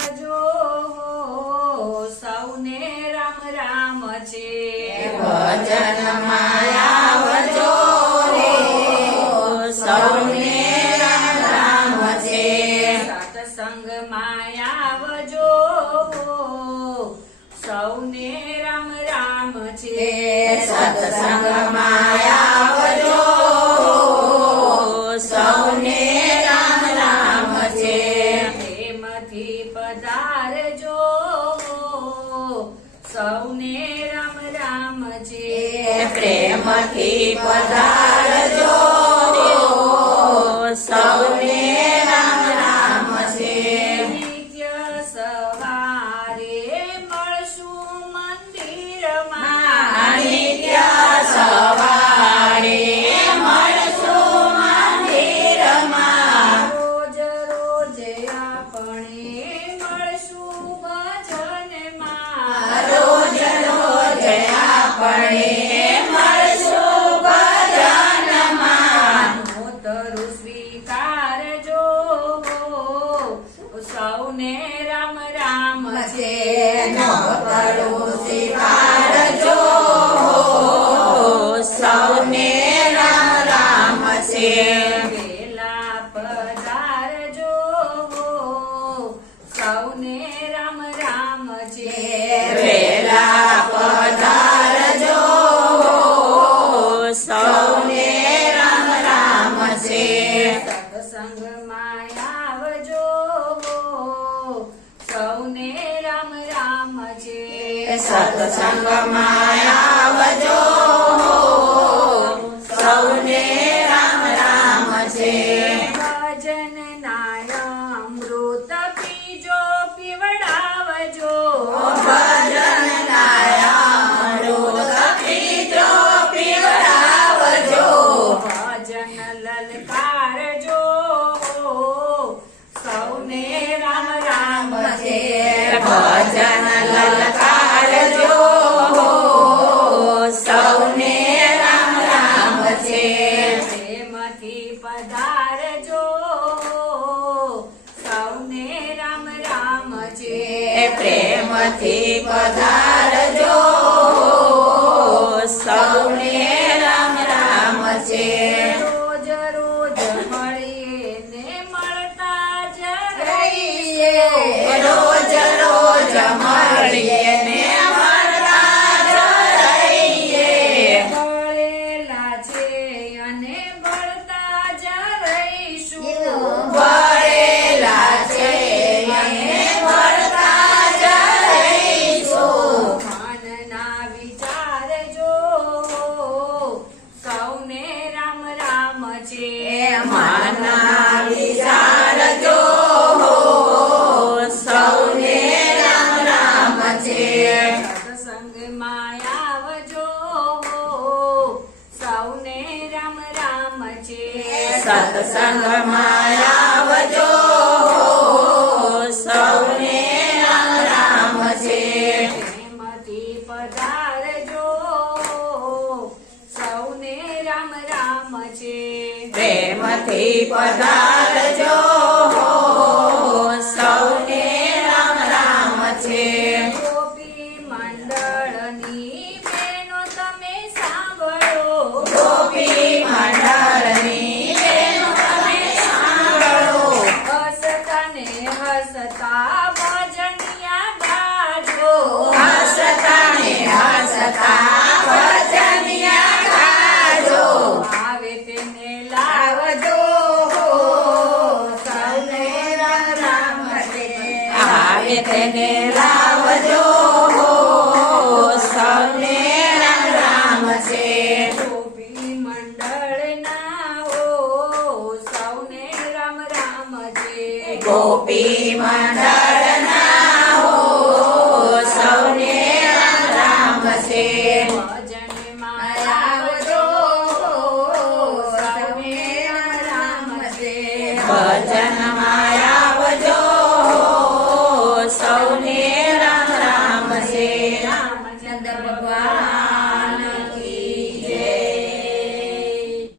આવજો સૌને રામ રામ છે ભજનમાં આવજો રે સૌને રામ રામ છે સત્સંગમાં આવજો સૌને રામ રામ છે સત્સંગમાં આવજો સૌને રામ રામ છે પ્રેમથી પધારજો સૌને રામ રામ છે પ્રેમથી પધારજો સૌને રામ રામ છે નિત્ય સવારે મળશું મંદિરમાં નિત્ય સવારે મળશું મંદિરમાં રોજ રોજ આપણે મળશું ભજનમાં રોજ રોજ આપણે મળશું ભજનમાં નોતરું સ્વીકારજો સૌને રામ રામ છે નોતરું સ્વીકારજો સૌને રામ રામ છે વેલા પધારજો સૌને રામ રામ છે વેલા પધારજો સૌને રામ રામ છે સત્સંગમાં આવજો સૌને રામ રામ છે સત્સંગમાં આવજો સૌને રામ રામ છે ભજન અમૃત પીજો પીવડાવજો ભજન અમૃત પીજો પીવડાવજો ભજન લલકારજો સૌને રામ રામ છે ભજન લલકારજો સૌને રામ રામ છે પ્રેમથી પધારજો સૌને રામ રામ છે પ્રેમથી પધારજો સૌને રામ રામ છે રોજ રોજ મળીએ ને મળતા જ રહીએ રોજ રોજ મળીએ ને મળતા જ રહીએ મળેલા છે અને મળતા જ રહીશું ભરેલા છે અને મળતા જ રહીશું મનના વિચારજો સૌને રામ રામ છે મનના વિચારજો સૌને રામ રામ છે સત્સંગમાં આવજો સૌને રામ રામ છે સત્સંગમાં આવજો સૌને રામ રામ છે પ્રેમથી પધારજો સૌને રામ રામ છે પ્રેમથી પધારજો સૌને રામ રામ છે ગોપી મંડળની બહેનો તમે સાંભળો ગોપી મંડળની બહેનો તમે સાંભળો હસતા ને હસતા ભજનિયા ગાજો હસતા ને હસતા ભજનિયા ગાજો આવે તેને લાવજો સૌને રામ રામ છે આવે તેને લાવજો સૌને રામ રામ છે ગોપી મંડળના હો સૌને રામ રામ છે ગોપી મંડળના હો સૌને રામ રામ છે